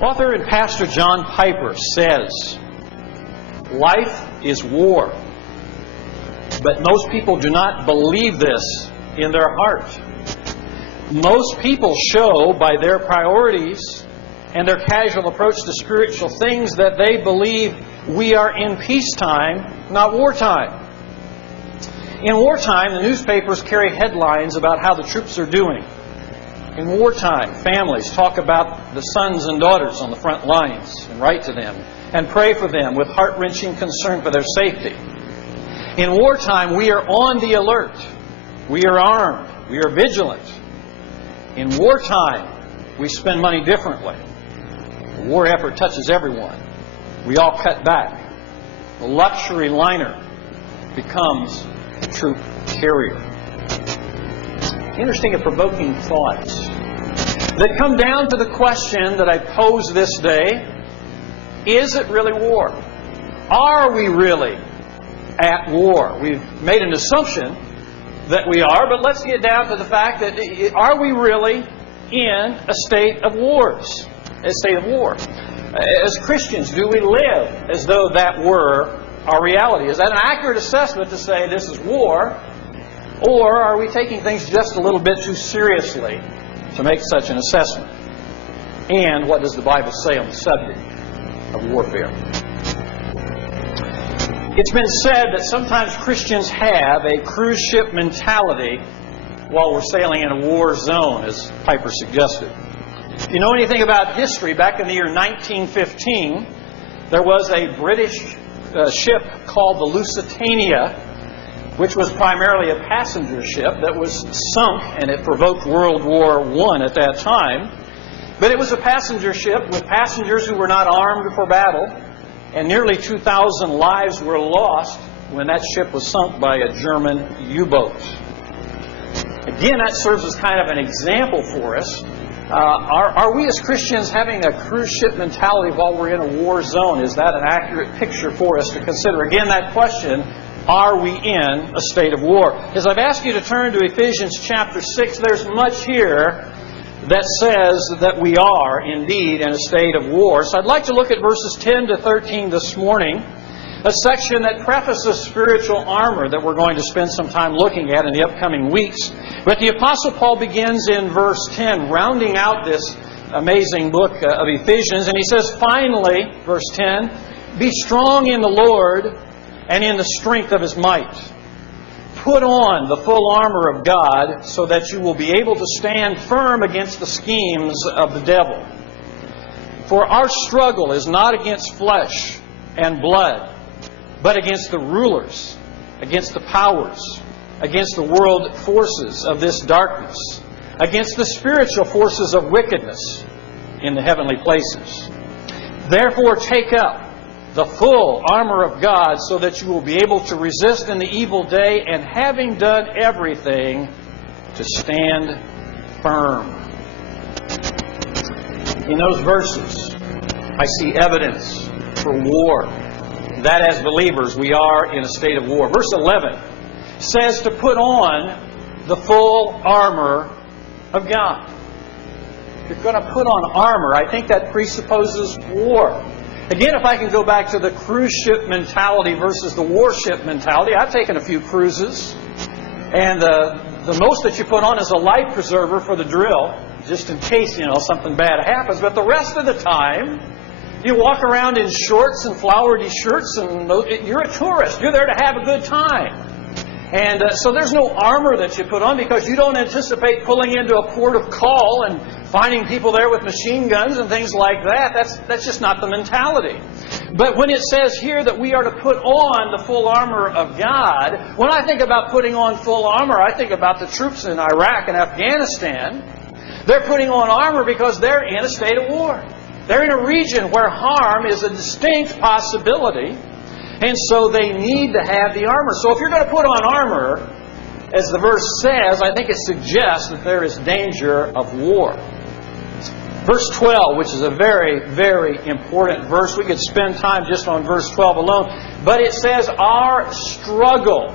Author and pastor John Piper says, "Life is war." But most people do not believe this in their heart. Most people show by their priorities and their casual approach to spiritual things that they believe we are in peacetime, not wartime. In wartime, the newspapers carry headlines about how the troops are doing. In wartime, families talk about the sons and daughters on the front lines and write to them and pray for them with heart-wrenching concern for their safety. In wartime, we are on the alert. We are armed. We are vigilant. In wartime, we spend money differently. The war effort touches everyone. We all cut back. The luxury liner becomes a troop carrier. Interesting and provoking thoughts that come down to the question that I pose this day: is it really war? Are we really at war? We've made an assumption that we are, but let's get down to the fact that are we really in a state of wars? A state of war. As Christians, do we live as though that were our reality? Is that an accurate assessment to say this is war? Or are we taking things just a little bit too seriously to make such an assessment? And what does the Bible say on the subject of warfare? It's been said that sometimes Christians have a cruise ship mentality while we're sailing in a war zone, as Piper suggested. If you know anything about history, back in the year 1915, there was a British ship called the Lusitania, which was primarily a passenger ship that was sunk, and it provoked World War I at that time. But it was a passenger ship with passengers who were not armed for battle, and nearly 2,000 lives were lost when that ship was sunk by a German U-boat. Again, that serves as kind of an example for us. Are we as Christians having a cruise ship mentality while we're in a war zone? Is that an accurate picture for us to consider? Again, that question: are we in a state of war? As I've asked you to turn to Ephesians chapter 6, there's much here that says that we are indeed in a state of war. So I'd like to look at verses 10 to 13 this morning, a section that prefaces spiritual armor that we're going to spend some time looking at in the upcoming weeks. But the Apostle Paul begins in verse 10, rounding out this amazing book of Ephesians, and he says, finally, verse 10, "Be strong in the Lord and in the strength of His might. Put on the full armor of God so that you will be able to stand firm against the schemes of the devil. For our struggle is not against flesh and blood, but against the rulers, against the powers, against the world forces of this darkness, against the spiritual forces of wickedness in the heavenly places. Therefore take up the full armor of God so that you will be able to resist in the evil day, and having done everything, to stand firm." In those verses, I see evidence for war. That as believers, we are in a state of war. Verse 11 says to put on the full armor of God. If you're going to put on armor, I think that presupposes war. Again, if I can go back to the cruise ship mentality versus the warship mentality, I've taken a few cruises, and the most that you put on is a life preserver for the drill, just in case, something bad happens. But the rest of the time, you walk around in shorts and flowery shirts, and you're a tourist. You're there to have a good time. And so there's no armor that you put on, because you don't anticipate pulling into a port of call and finding people there with machine guns and things like that. That's just not the mentality. But when it says here that we are to put on the full armor of God, when I think about putting on full armor, I think about the troops in Iraq and Afghanistan. They're putting on armor because they're in a state of war. They're in a region where harm is a distinct possibility. And so they need to have the armor. So if you're going to put on armor, as the verse says, I think it suggests that there is danger of war. Verse 12, which is a very, very important verse. We could spend time just on verse 12 alone. But it says, our struggle,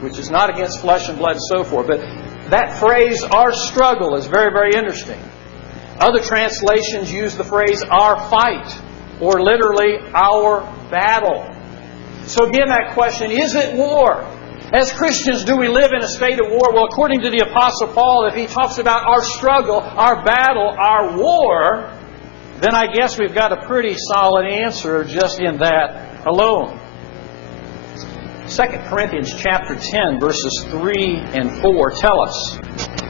which is not against flesh and blood and so forth. But that phrase, our struggle, is very, very interesting. Other translations use the phrase our fight, or literally our battle. So again, that question, is it war? As Christians, do we live in a state of war? Well, according to the Apostle Paul, if he talks about our struggle, our battle, our war, then I guess we've got a pretty solid answer just in that alone. 2 Corinthians chapter 10, verses 3 and 4 tell us,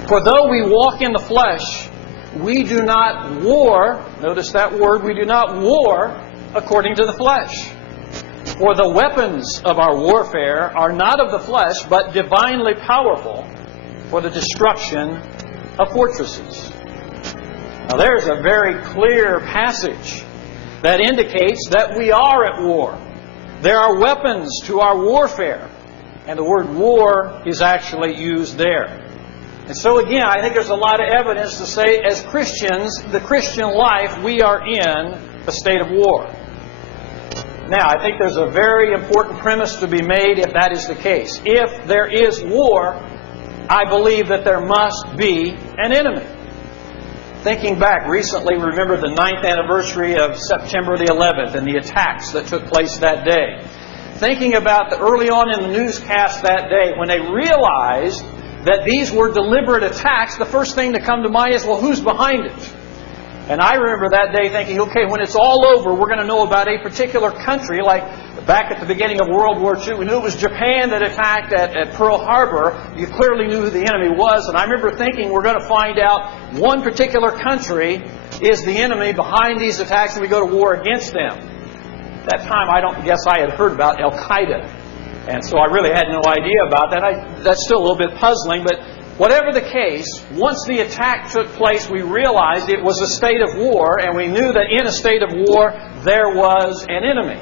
"For though we walk in the flesh, we do not war," notice that word, we do not war according to the flesh. "For the weapons of our warfare are not of the flesh, but divinely powerful for the destruction of fortresses." Now there's a very clear passage that indicates that we are at war. There are weapons to our warfare, and the word war is actually used there. And so again, I think there's a lot of evidence to say, as Christians, the Christian life, we are in a state of war. Now, I think there's a very important premise to be made if that is the case. If there is war, I believe that there must be an enemy. Thinking back, recently we remember the 9th anniversary of September the 11th and the attacks that took place that day. Thinking about the early on in the newscast that day, when they realized that these were deliberate attacks, the first thing to come to mind is, well, who's behind it? And I remember that day thinking, okay, when it's all over, we're going to know about a particular country. Like back at the beginning of World War II, we knew it was Japan that attacked at Pearl Harbor. You clearly knew who the enemy was. And I remember thinking, we're going to find out one particular country is the enemy behind these attacks, and we go to war against them. At that time, I don't guess I had heard about Al-Qaeda. And so I really had no idea about that. That's still a little bit puzzling, but whatever the case, once the attack took place, we realized it was a state of war, and we knew that in a state of war, there was an enemy.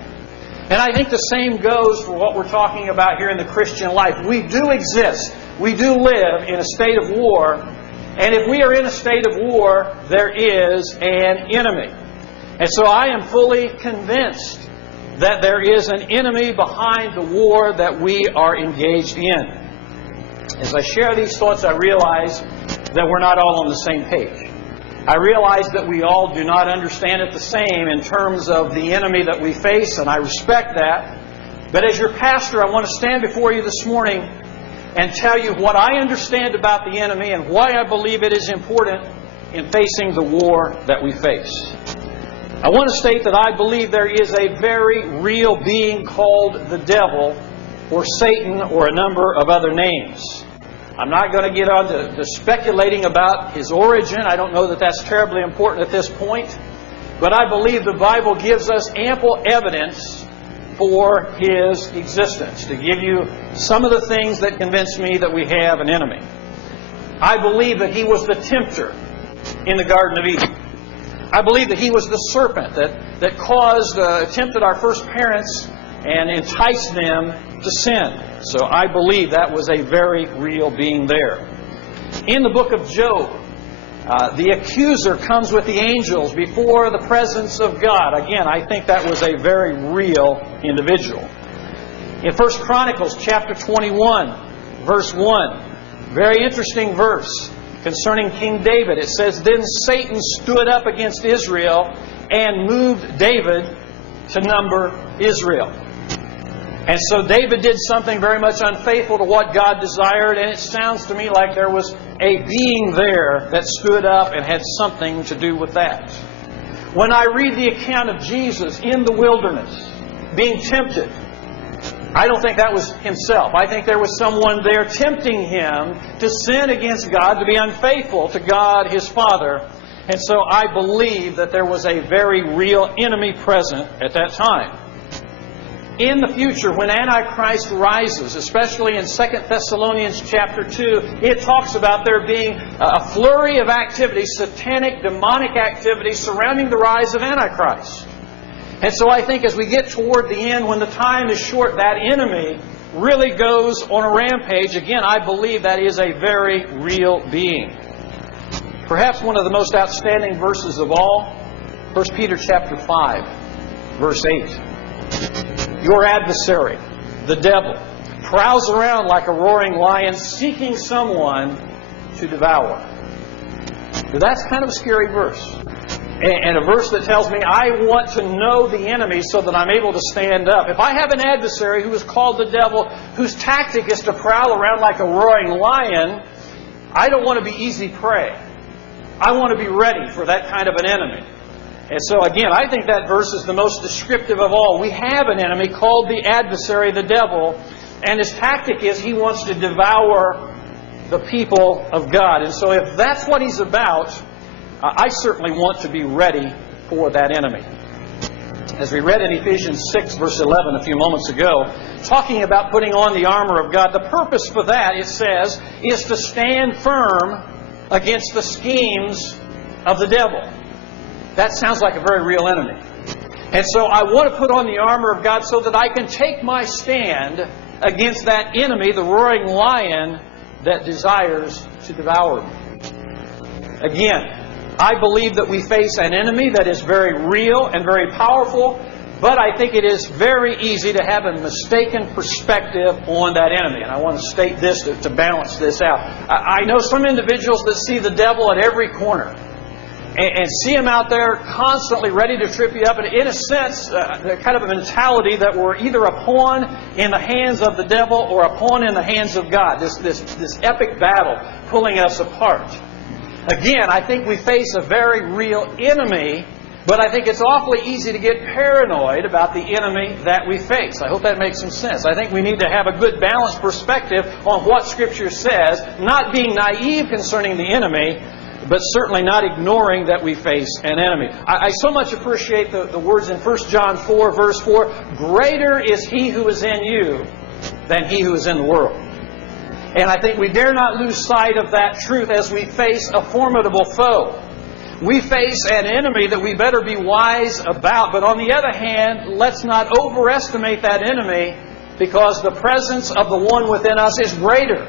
And I think the same goes for what we're talking about here in the Christian life. We do exist. We do live in a state of war. And if we are in a state of war, there is an enemy. And so I am fully convinced that there is an enemy behind the war that we are engaged in. As I share these thoughts, I realize that we're not all on the same page. I realize that we all do not understand it the same in terms of the enemy that we face, and I respect that. But as your pastor, I want to stand before you this morning and tell you what I understand about the enemy and why I believe it is important in facing the war that we face. I want to state that I believe there is a very real being called the devil, or Satan, or a number of other names. I'm not going to get on to speculating about his origin. I don't know that that's terribly important at this point. But I believe the Bible gives us ample evidence for his existence. To give you some of the things that convince me that we have an enemy. I believe that he was the tempter in the Garden of Eden. I believe that he was the serpent that tempted our first parents and enticed them to sin. So I believe that was a very real being there. In the book of Job, the accuser comes with the angels before the presence of God. Again, I think that was a very real individual. In 1 Chronicles chapter 21, verse 1, very interesting verse concerning King David. It says, "Then Satan stood up against Israel and moved David to number Israel." And so David did something very much unfaithful to what God desired, and it sounds to me like there was a being there that stood up and had something to do with that. When I read the account of Jesus in the wilderness, being tempted, I don't think that was himself. I think there was someone there tempting him to sin against God, to be unfaithful to God, his Father. And so I believe that there was a very real enemy present at that time. In the future, when Antichrist rises, especially in 2 Thessalonians chapter 2, it talks about there being a flurry of activity, satanic, demonic activity surrounding the rise of Antichrist. And so I think as we get toward the end, when the time is short, that enemy really goes on a rampage. Again, I believe that is a very real being. Perhaps one of the most outstanding verses of all, 1 Peter chapter 5, verse 8. "Your adversary, the devil, prowls around like a roaring lion, seeking someone to devour." That's kind of a scary verse. And a verse that tells me I want to know the enemy so that I'm able to stand up. If I have an adversary who is called the devil, whose tactic is to prowl around like a roaring lion, I don't want to be easy prey. I want to be ready for that kind of an enemy. And so again, I think that verse is the most descriptive of all. We have an enemy called the adversary, the devil, and his tactic is he wants to devour the people of God. And so if that's what he's about, I certainly want to be ready for that enemy. As we read in Ephesians 6, verse 11 a few moments ago, talking about putting on the armor of God, the purpose for that, it says, is to stand firm against the schemes of the devil. That sounds like a very real enemy. And so I want to put on the armor of God so that I can take my stand against that enemy, the roaring lion that desires to devour me. Again, I believe that we face an enemy that is very real and very powerful, but I think it is very easy to have a mistaken perspective on that enemy. And I want to state this to balance this out. I know some individuals that see the devil at every corner and see him out there constantly ready to trip you up. And in a sense, kind of a mentality that we're either a pawn in the hands of the devil or a pawn in the hands of God. This epic battle pulling us apart. Again, I think we face a very real enemy, but I think it's awfully easy to get paranoid about the enemy that we face. I hope that makes some sense. I think we need to have a good balanced perspective on what Scripture says, not being naive concerning the enemy, but certainly not ignoring that we face an enemy. I so much appreciate the words in 1 John 4, verse 4, "Greater is He who is in you than he who is in the world." And I think we dare not lose sight of that truth as we face a formidable foe. We face an enemy that we better be wise about. But on the other hand, let's not overestimate that enemy, because the presence of the one within us is greater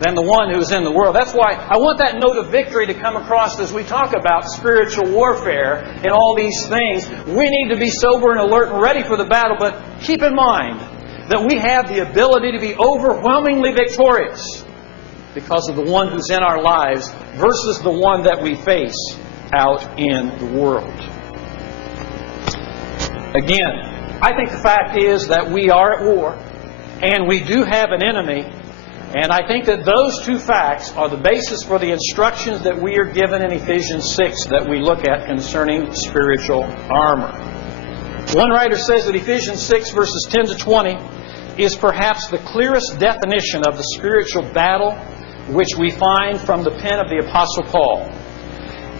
than the one who is in the world. That's why I want that note of victory to come across as we talk about spiritual warfare and all these things. We need to be sober and alert and ready for the battle, but keep in mind that we have the ability to be overwhelmingly victorious because of the one who's in our lives versus the one that we face out in the world. Again, I think the fact is that we are at war and we do have an enemy, and I think that those two facts are the basis for the instructions that we are given in Ephesians 6 that we look at concerning spiritual armor. One writer says that Ephesians 6 verses 10 to 20 is perhaps the clearest definition of the spiritual battle which we find from the pen of the Apostle Paul.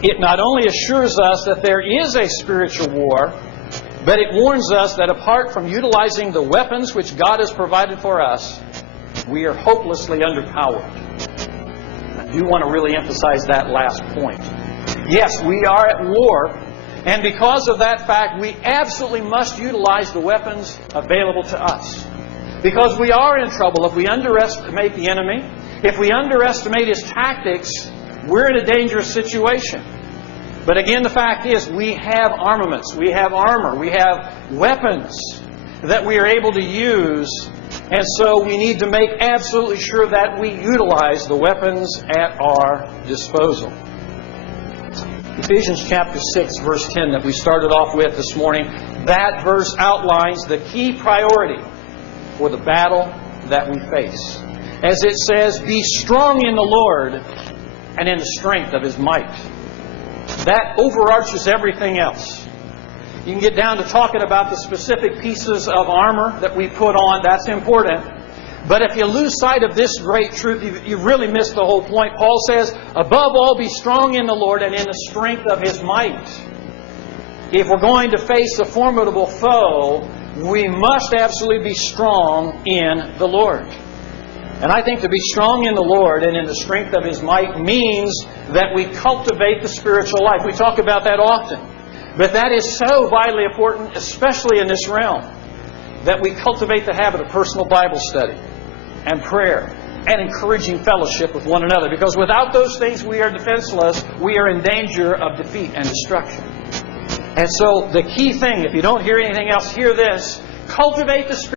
It not only assures us that there is a spiritual war, but it warns us that apart from utilizing the weapons which God has provided for us, we are hopelessly underpowered. I do want to really emphasize that last point. Yes, we are at war, and because of that fact, we absolutely must utilize the weapons available to us. Because we are in trouble if we underestimate the enemy. If we underestimate his tactics, we're in a dangerous situation. But again, the fact is, we have armaments, we have armor, we have weapons that we are able to use. And so we need to make absolutely sure that we utilize the weapons at our disposal. Ephesians chapter 6, verse 10 that we started off with this morning, that verse outlines the key priority for the battle that we face. As it says, "Be strong in the Lord and in the strength of His might." That overarches everything else. You can get down to talking about the specific pieces of armor that we put on. That's important. But if you lose sight of this great truth, you've really missed the whole point. Paul says, "Above all, be strong in the Lord and in the strength of His might." If we're going to face a formidable foe, we must absolutely be strong in the Lord. And I think to be strong in the Lord and in the strength of His might means that we cultivate the spiritual life. We talk about that often. But that is so vitally important, especially in this realm, that we cultivate the habit of personal Bible study and prayer and encouraging fellowship with one another. Because without those things, we are defenseless. We are in danger of defeat and destruction. And so the key thing, if you don't hear anything else, hear this. Cultivate the Spirit.